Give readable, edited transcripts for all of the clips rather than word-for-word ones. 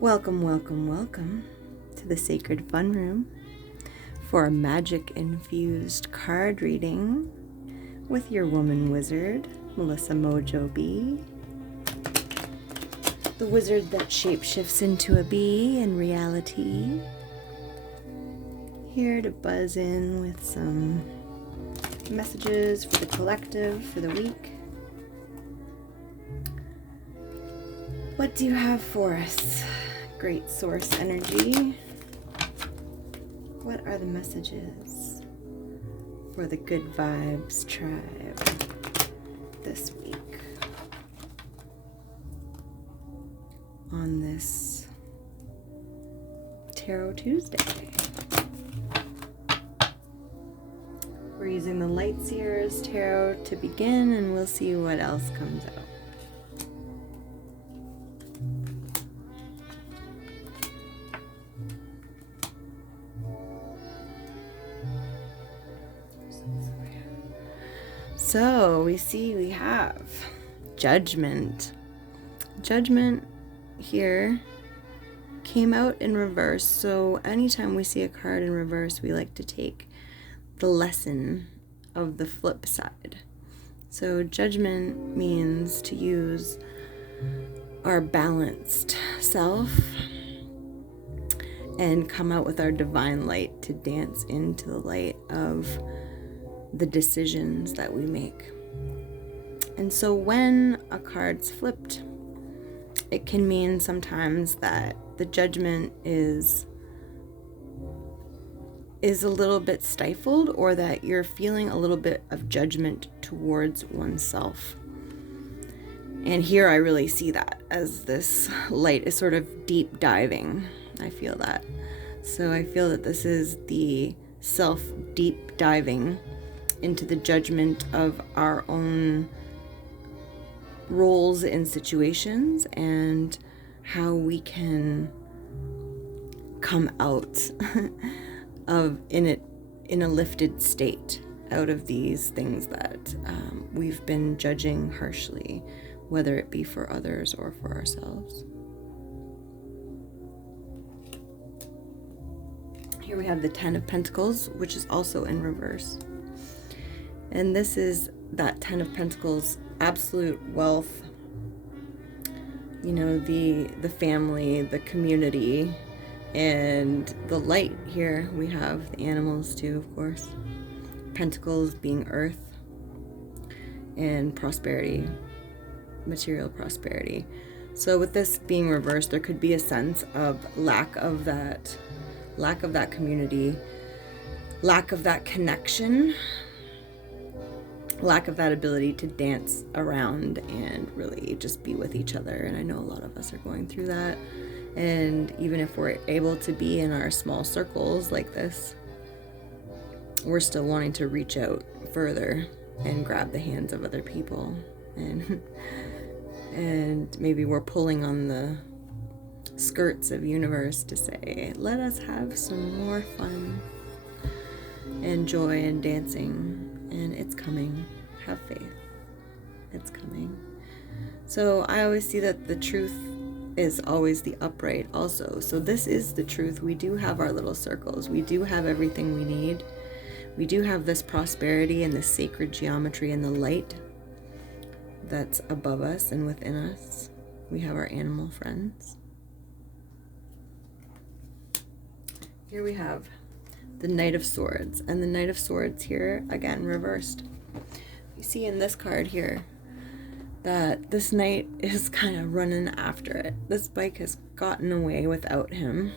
Welcome, welcome, welcome to the Sacred Fun Room for a magic infused card reading with your woman wizard, Melissa Mojo B, the wizard that shapeshifts into a bee in reality, here to buzz in with some messages for the collective for the week. What do you have for us, great source energy? What are the messages for the Good Vibes tribe this week on this Tarot Tuesday? We're using the Lightseers Tarot to begin, and we'll see what else comes out. So we have Judgment. Judgment here came out in reverse. So anytime we see a card in reverse, we like to take the lesson of the flip side. So Judgment means to use our balanced self and come out with our divine light to dance into the light of the decisions that we make. And so when a card's flipped, it can mean sometimes that the judgment is a little bit stifled, or that you're feeling a little bit of judgment towards oneself. And here I really see that as this light is sort of deep diving. I feel that. So I feel that this is the self deep diving into the judgment of our own roles in situations and how we can come out of in a lifted state out of these things that we've been judging harshly, whether it be for others or for ourselves. Here we have the Ten of Pentacles, which is also in reverse. And this is that Ten of Pentacles, absolute wealth, the family, the community, and the light. Here we have the animals too, of course. Pentacles being earth and prosperity, material prosperity. So with this being reversed, there could be a sense of lack of that community, lack of that connection, lack of that ability to dance around and really just be with each other. And I know a lot of us are going through that. And even if we're able to be in our small circles like this, we're still wanting to reach out further and grab the hands of other people. And maybe we're pulling on the skirts of universe to say, let us have some more fun and joy and dancing. And it's coming. Have faith. It's coming. So I always see that the truth is always the upright also. So this is the truth. We do have our little circles. We do have everything we need. We do have this prosperity and this sacred geometry and the light that's above us and within us. We have our animal friends. Here we have the Knight of Swords, and the Knight of Swords here, again, reversed. You see in this card here that this knight is kind of running after it. This bike has gotten away without him,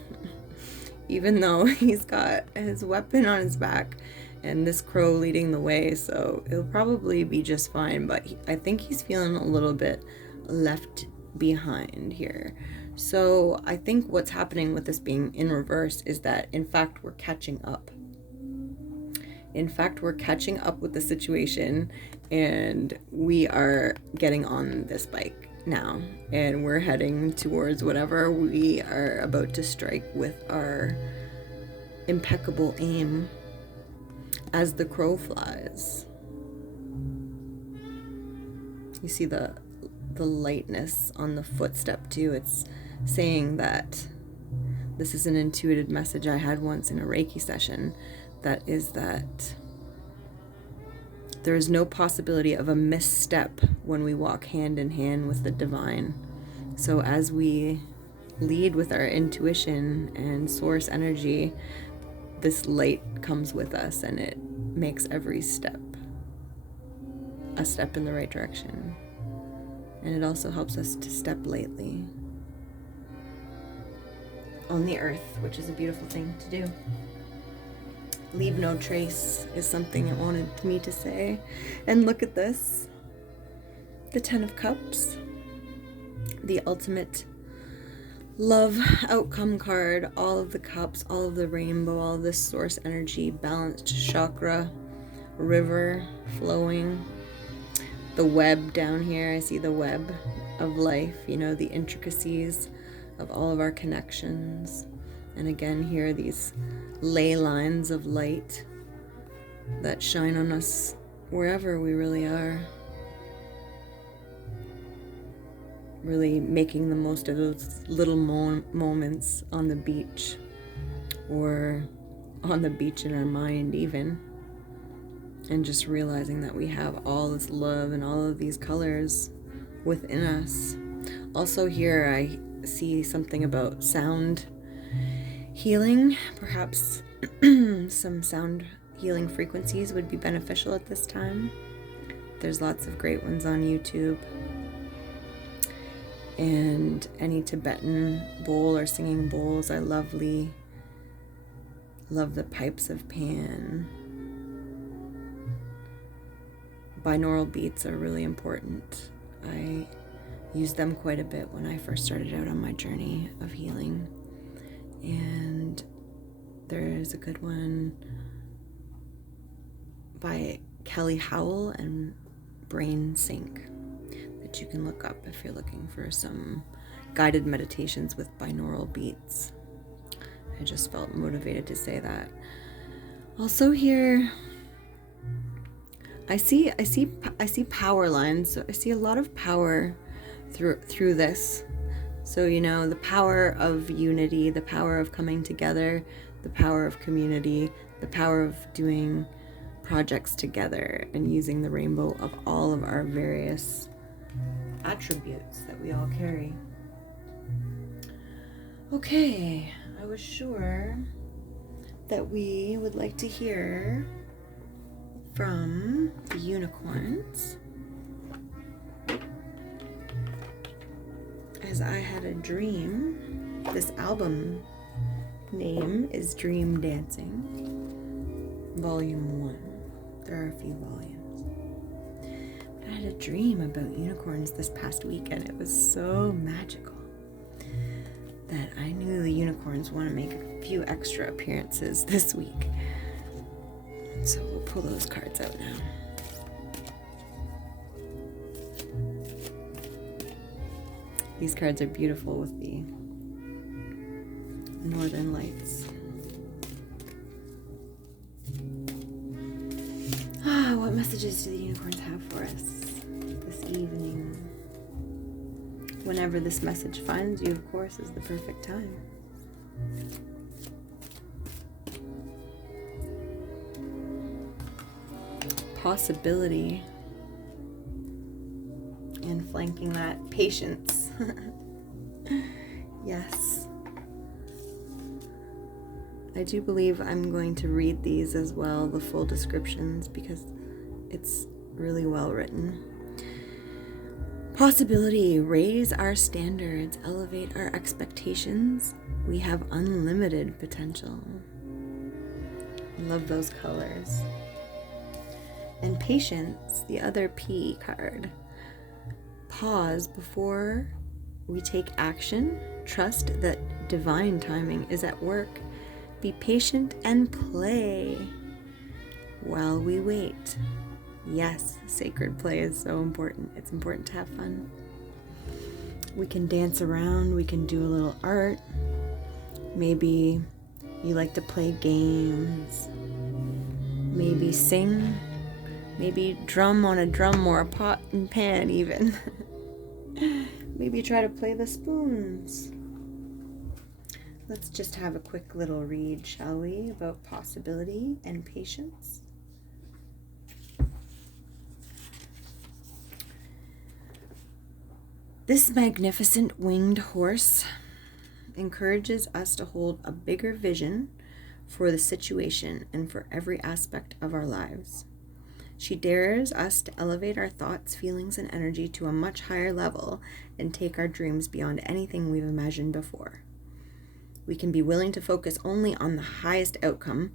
even though he's got his weapon on his back and this crow leading the way, so it'll probably be just fine, but I think he's feeling a little bit left behind here. So I think what's happening with this being in reverse is that, in fact, we're catching up. In fact, we're catching up with the situation, and we are getting on this bike now, and we're heading towards whatever we are about to strike with our impeccable aim as the crow flies. You see the lightness on the footstep too. It's saying that this is an intuitive message I had once in a Reiki session, that there is no possibility of a misstep when we walk hand in hand with the divine. So as we lead with our intuition and source energy, this light comes with us, and it makes every step a step in the right direction. And it also helps us to step lightly on the earth, which is a beautiful thing to do. Leave no trace is something it wanted me to say. And look at this. The 10 of Cups. The ultimate love outcome card. All of the cups, all of the rainbow, all of this source energy, balanced chakra, river flowing. The web down here, I see the web of life, the intricacies of all of our connections. And again, here, these ley lines of light that shine on us wherever we really are. Really making the most of those little moments on the beach, or on the beach in our mind even. And just realizing that we have all this love and all of these colors within us. Also here, I see something about sound healing. Perhaps some sound healing frequencies would be beneficial at this time. There's lots of great ones on YouTube. And any Tibetan bowl or singing bowls are lovely. Love the pipes of Pan. Binaural beats are really important. I used them quite a bit when I first started out on my journey of healing. And there's a good one by Kelly Howell and Brain Sync that you can look up if you're looking for some guided meditations with binaural beats. I just felt motivated to say that. Also here, I see power lines. So I see a lot of power through this. So, the power of unity, the power of coming together, the power of community, the power of doing projects together and using the rainbow of all of our various attributes that we all carry. Okay, I was sure that we would like to hear from the unicorns, as I had a dream. This album name is Dream Dancing, Volume 1. There are a few volumes. But I had a dream about unicorns this past week, and it was so magical that I knew the unicorns want to make a few extra appearances this week. So we'll pull those cards out now. These cards are beautiful with the northern lights. What messages do the unicorns have for us this evening? Whenever this message finds you, of course, is the perfect time. Possibility. And flanking that, patience. Yes. I do believe I'm going to read these as well, the full descriptions, because it's really well written. Possibility. Raise our standards, elevate our expectations. We have unlimited potential. I love those colors. And patience, the other P card. Pause before we take action. Trust that divine timing is at work. Be patient and play while we wait. Yes, sacred play is so important. It's important to have fun. We can dance around. We can do a little art. Maybe you like to play games. Maybe sing. Maybe drum on a drum or a pot and pan even. Maybe try to play the spoons. Let's just have a quick little read, shall we, about possibility and patience. This magnificent winged horse encourages us to hold a bigger vision for the situation and for every aspect of our lives. She dares us to elevate our thoughts, feelings, and energy to a much higher level and take our dreams beyond anything we've imagined before. We can be willing to focus only on the highest outcome,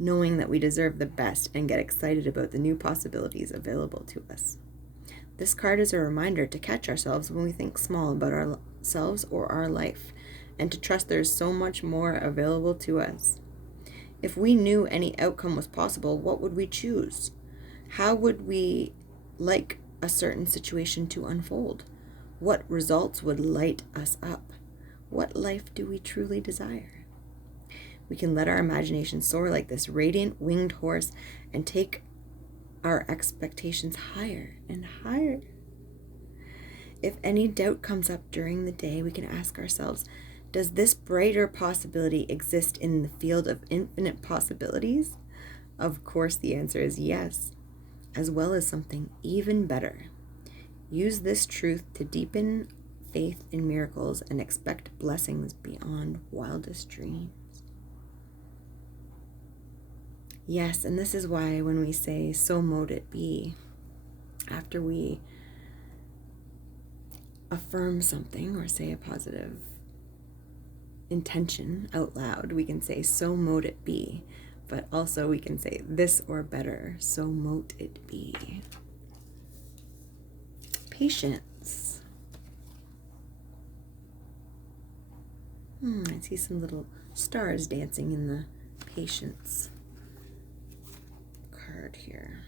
knowing that we deserve the best and get excited about the new possibilities available to us. This card is a reminder to catch ourselves when we think small about ourselves or our life, and to trust there's so much more available to us. If we knew any outcome was possible, what would we choose? How would we like a certain situation to unfold? What results would light us up? What life do we truly desire? We can let our imagination soar like this radiant winged horse and take our expectations higher and higher. If any doubt comes up during the day, we can ask ourselves, does this brighter possibility exist in the field of infinite possibilities? Of course, the answer is yes, as well as something even better. Use this truth to deepen faith in miracles and expect blessings beyond wildest dreams. Yes, and this is why when we say, so mote it be, after we affirm something or say a positive intention out loud, we can say, so mote it be, but also we can say this or better, so mote it be. Patience. I see some little stars dancing in the patience card here.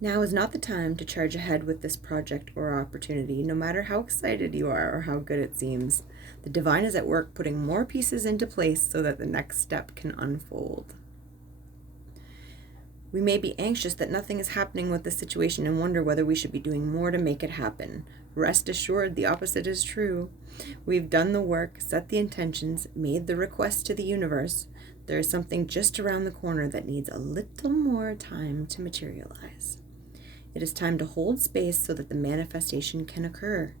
Now is not the time to charge ahead with this project or opportunity, no matter how excited you are or how good it seems. The divine is at work putting more pieces into place so that the next step can unfold. We may be anxious that nothing is happening with the situation and wonder whether we should be doing more to make it happen. Rest assured, the opposite is true. We've done the work, set the intentions, made the request to the universe. There is something just around the corner that needs a little more time to materialize. It is time to hold space so that the manifestation can occur.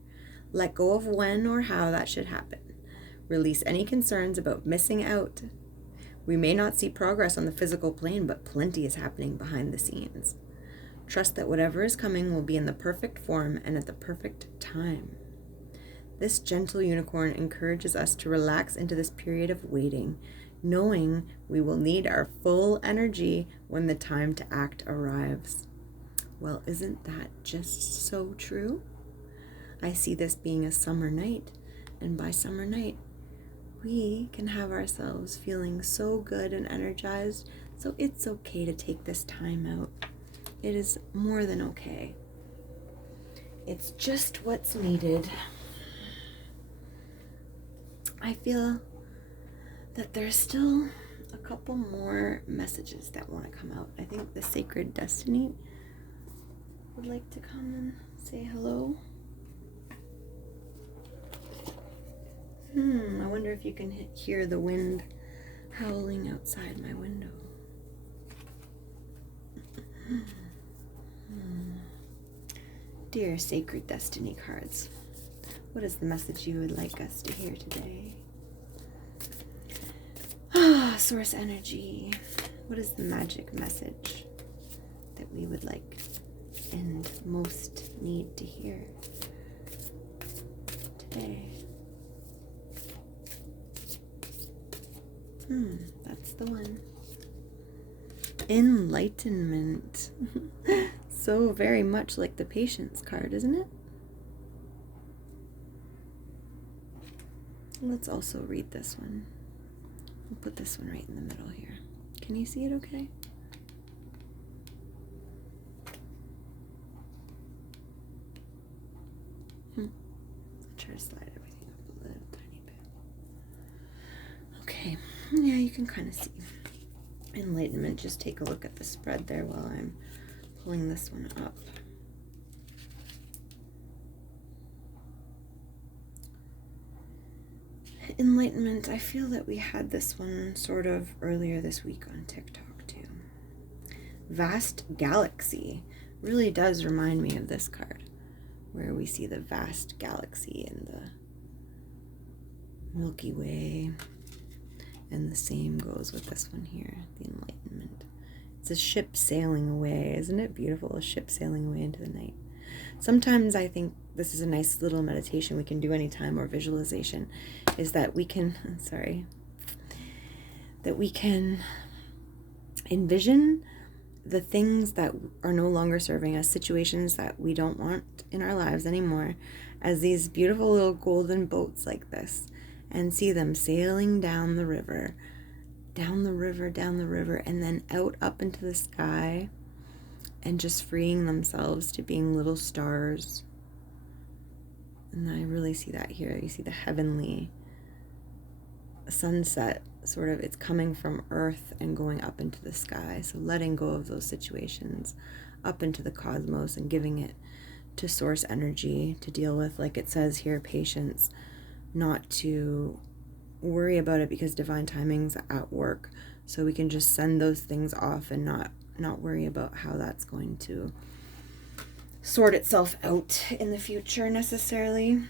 Let go of when or how that should happen. Release any concerns about missing out. We may not see progress on the physical plane, but plenty is happening behind the scenes. Trust that whatever is coming will be in the perfect form and at the perfect time. This gentle unicorn encourages us to relax into this period of waiting, knowing we will need our full energy when the time to act arrives. Well, isn't that just so true? I see this being a summer night, and by summer night, we can have ourselves feeling so good and energized, so it's okay to take this time out. It is more than okay. It's just what's needed. I feel that there's still a couple more messages that want to come out. I think the Sacred Destiny would like to come and say hello. I wonder if you can hear the wind howling outside my window. Dear Sacred Destiny cards, what is the message you would like us to hear today? Source energy, what is the magic message that we would like and most need to hear today? That's the one. Enlightenment. So very much like the Patience card, isn't it? Let's also read this one. We'll put this one right in the middle here. Can you see it okay? I'll try to slide everything up a little tiny bit. Okay, yeah, you can kind of see. Enlightenment, just take a look at the spread there while I'm pulling this one up. enlightenment. I feel that we had this one sort of earlier this week on TikTok too. Vast galaxy really does remind me of this card, where we see the vast galaxy and the Milky Way. And the same goes with this one here, the enlightenment. It's a ship sailing away. Isn't it beautiful? A ship sailing away into the night. Sometimes I think this is a nice little meditation we can do anytime, or visualization, is that we can, that we can envision the things that are no longer serving us, situations that we don't want in our lives anymore, as these beautiful little golden boats like this, and see them sailing down the river, down the river, down the river, and then out up into the sky, and just freeing themselves to being little stars. And I really see that here. You see the heavenly sunset, sort of, it's coming from earth and going up into the sky. So letting go of those situations up into the cosmos and giving it to source energy to deal with, like it says here, patience, not to worry about it because divine timing's at work. So we can just send those things off and not worry about how that's going to sort itself out in the future necessarily.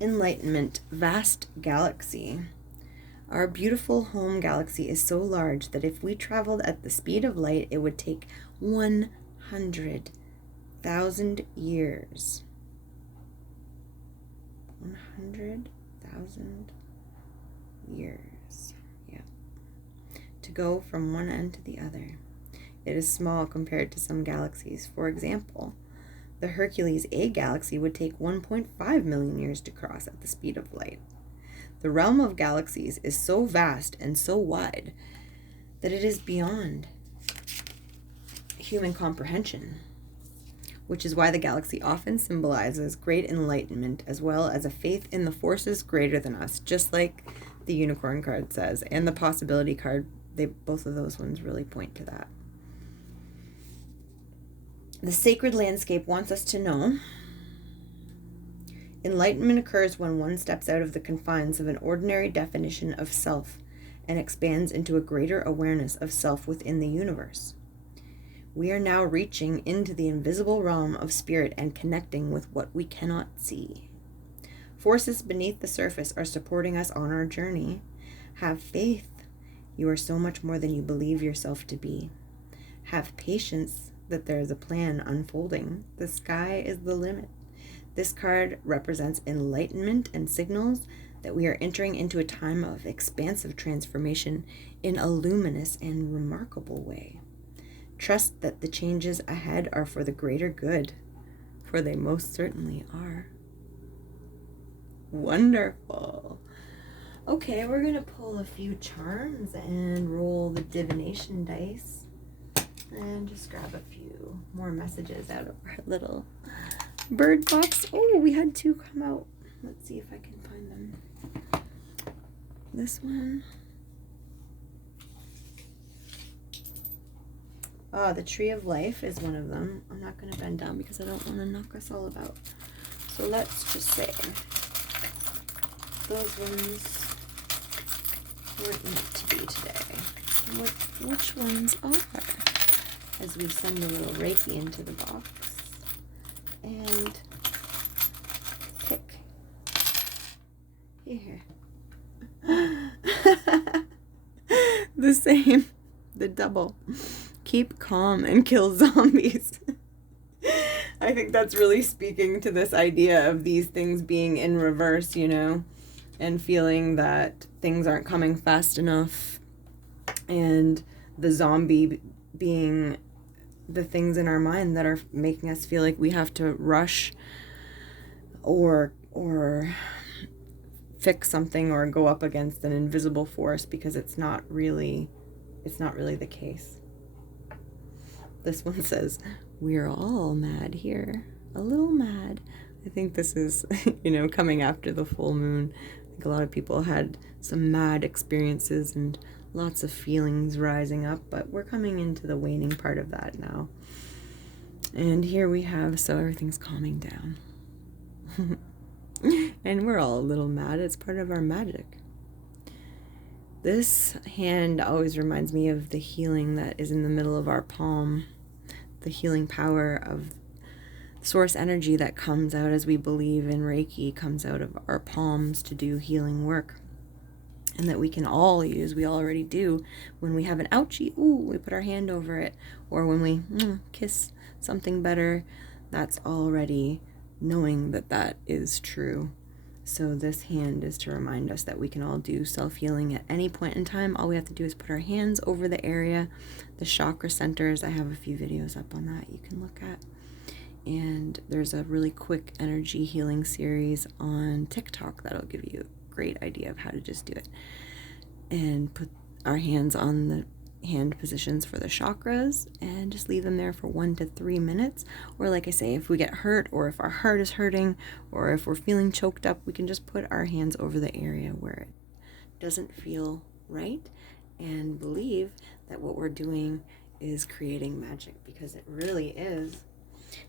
Enlightenment, vast galaxy. Our beautiful home galaxy is so large that if we traveled at the speed of light, it would take 100,000 years. 100,000 years. Yeah. To go from one end to the other. It is small compared to some galaxies. For example, the Hercules A galaxy would take 1.5 million years to cross at the speed of light. The realm of galaxies is so vast and so wide that it is beyond human comprehension, which is why the galaxy often symbolizes great enlightenment as well as a faith in the forces greater than us, just like the unicorn card says, and the possibility card. Both of those ones really point to that. The sacred landscape wants us to know enlightenment occurs when one steps out of the confines of an ordinary definition of self and expands into a greater awareness of self within the universe. We are now reaching into the invisible realm of spirit and connecting with what we cannot see. Forces beneath the surface are supporting us on our journey. Have faith. You are so much more than you believe yourself to be. Have patience that there is a plan unfolding. The sky is the limit. This card represents enlightenment and signals that we are entering into a time of expansive transformation in a luminous and remarkable way. Trust that the changes ahead are for the greater good, for they most certainly are. Wonderful. Okay, we're going to pull a few charms and roll the divination dice and just grab a few more messages out of our little bird box. Oh, we had two come out. Let's see if I can find them. This one. Oh, the Tree of Life is one of them. I'm not going to bend down because I don't want to knock us all about. So let's just say those ones weren't meant to be today. Which ones are? As we send a little Reiki into the box and pick here. The same, the double. Keep calm and kill zombies. I think that's really speaking to this idea of these things being in reverse, you know, and feeling that things aren't coming fast enough, and the zombie being the things in our mind that are making us feel like we have to rush or fix something or go up against an invisible force because it's not really the case. This one says, we're all mad here. A little mad. I think this is, coming after the full moon. I think a lot of people had some mad experiences and lots of feelings rising up, but we're coming into the waning part of that now. And here we have, so everything's calming down. And we're all a little mad. It's part of our magic. This hand always reminds me of the healing that is in the middle of our palm. The healing power of source energy that comes out as we believe in Reiki comes out of our palms to do healing work. And that we can all use, we already do, when we have an ouchie, we put our hand over it. Or when we kiss something better, that's already knowing that that is true. So this hand is to remind us that we can all do self-healing at any point in time. All we have to do is put our hands over the area, the chakra centers. I have a few videos up on that you can look at. And there's a really quick energy healing series on TikTok that'll give you a great idea of how to just do it. And put our hands on the hand positions for the chakras and just leave them there for 1 to 3 minutes. Or like I say, if we get hurt or if our heart is hurting or if we're feeling choked up, we can just put our hands over the area where it doesn't feel right and believe that what we're doing is creating magic, because it really is.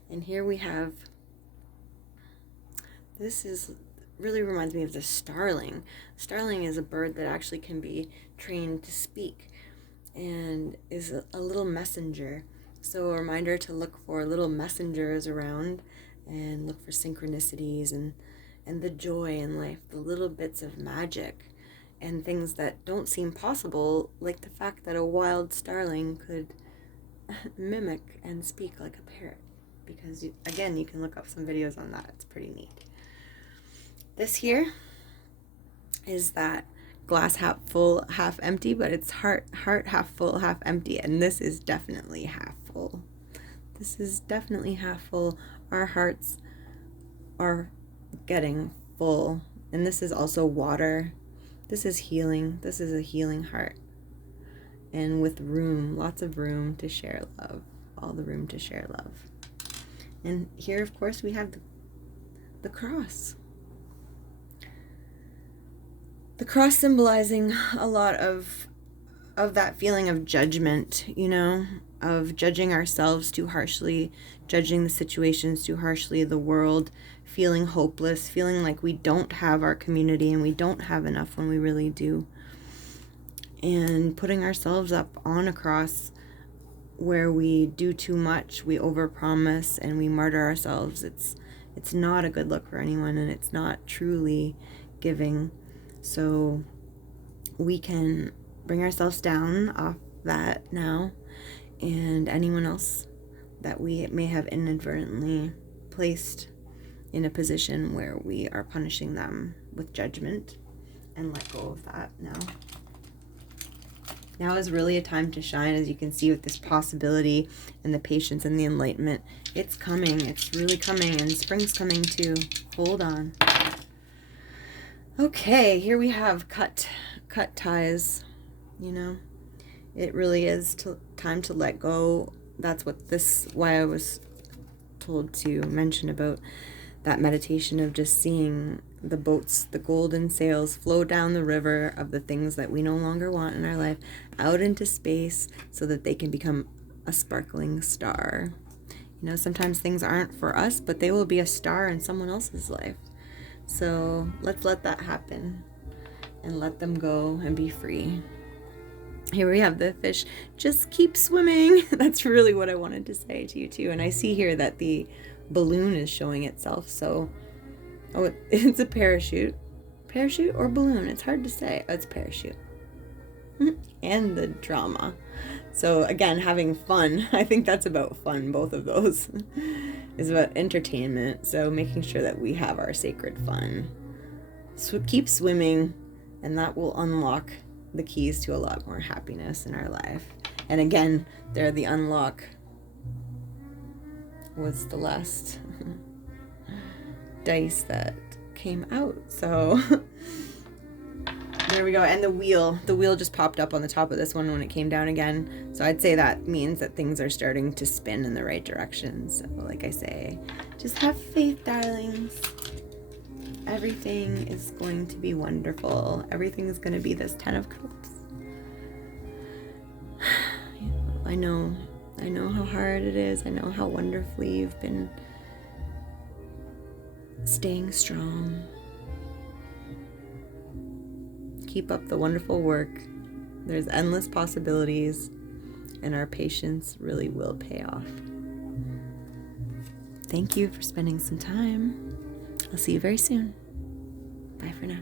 And here we have, this is really reminds me of the starling. Starling is a bird that actually can be trained to speak and is a little messenger. So a reminder to look for little messengers around and look for synchronicities and the joy in life, the little bits of magic and things that don't seem possible, like the fact that a wild starling could mimic and speak like a parrot. Because, again, you can look up some videos on that. It's pretty neat. This here is that glass half full, half empty, but it's heart half full, half empty, and this is definitely half full. This is definitely half full. Our hearts are getting full, and this is also water. This is healing. This is a healing heart, and with room, lots of room to share love, all the room to share love. And here, of course, we have the cross. The cross symbolizing a lot of that feeling of judgment, of judging ourselves too harshly, judging the situations too harshly, the world, feeling hopeless, feeling like we don't have our community and we don't have enough when we really do. And putting ourselves up on a cross where we do too much, we overpromise, and we martyr ourselves. It's not a good look for anyone, and it's not truly giving. So we can bring ourselves down off that now, and anyone else that we may have inadvertently placed in a position where we are punishing them with judgment, and let go of that now. Now is really a time to shine, as you can see with this possibility and the patience and the enlightenment. It's coming. It's really coming, and spring's coming too. Hold on. Okay, here we have cut ties. It really is time to let go. That's why I was told to mention about that meditation of just seeing the boats, the golden sails flow down the river of the things that we no longer want in our life out into space so that they can become a sparkling star. Sometimes things aren't for us, but they will be a star in someone else's life. So let's let that happen and let them go and be free. Here we have the fish. Just keep swimming. That's really what I wanted to say to you too. And I see here that the balloon is showing itself. So, it's a parachute. Parachute or balloon? It's hard to say. Oh, it's parachute. And the drama. So again, having fun. I think that's about fun. Both of those is about entertainment. So making sure that we have our sacred fun. So keep swimming, and that will unlock the keys to a lot more happiness in our life. And again, there the unlock was the last dice that came out. So there we go. And the wheel just popped up on the top of this one when it came down again. So I'd say that means that things are starting to spin in the right direction. So like I say, just have faith, darlings. Everything is going to be wonderful. Everything is going to be this 10 of Cups. I I know how hard it is. I know how wonderfully you've been staying strong. Keep up the wonderful work. There's endless possibilities, and our patience really will pay off. Thank you for spending some time. I'll see you very soon. Bye for now.